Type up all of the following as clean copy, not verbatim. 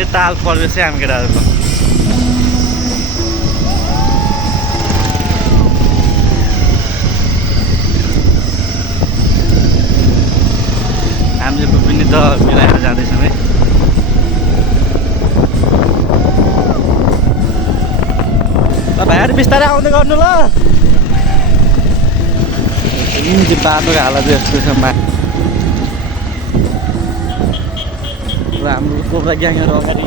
नि ताल पर्यो सानो केटाहरूको हामीले पनि त मिलाएर जाँदैछौँ है भाइहरू बिस्तारै आउँदै गर्नु ल बाटोको हालत यस्तो छ हाम्रो कोब्रा ग्याङहरू अगाडि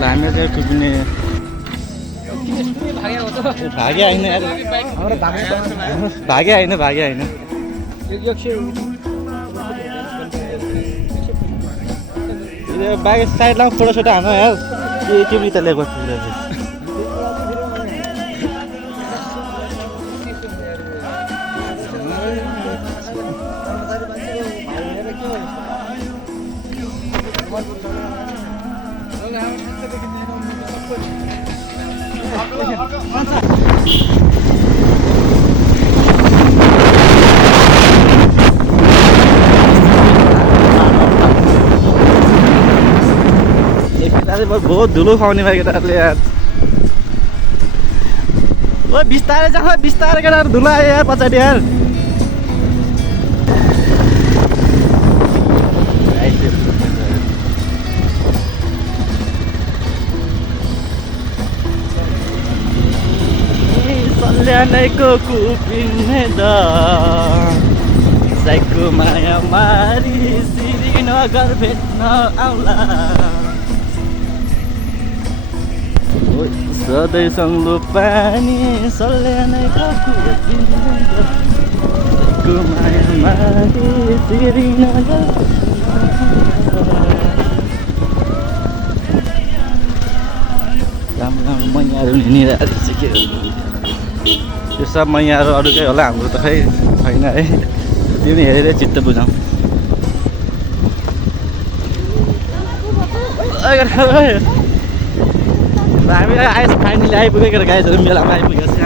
हामी चाहिँ टुप्ने भाग्य होइन भाग्य होइन बाइक साइडमा छोटो छोटो हाल्नु यार के बिताले गर्छु बहुत धुलो खुवाउने भाइ केटाहरूले यार ओ बिस्तारै जाऊ बिस्तारै केटाहरू धुलो आयो यार पछाडि यार सल्यानैको कुपिने द साइको माया मारी श्रीनगर भेट्न आउला सधैँ सङ्लो पानी सल्यानैको कुपिने द साइको माया मारी श्रीनगर राम्रो मैयाहरू हिँडिरहेको छ के त्यो सब मैयाहरू अरूकै होला हाम्रो त खै छैन है त्यो पनि हेरेर चित्त बुझाउँ हामी आएछ फाइनली आइपुगेको गाइजहरू मेलामा आइपुगेको छ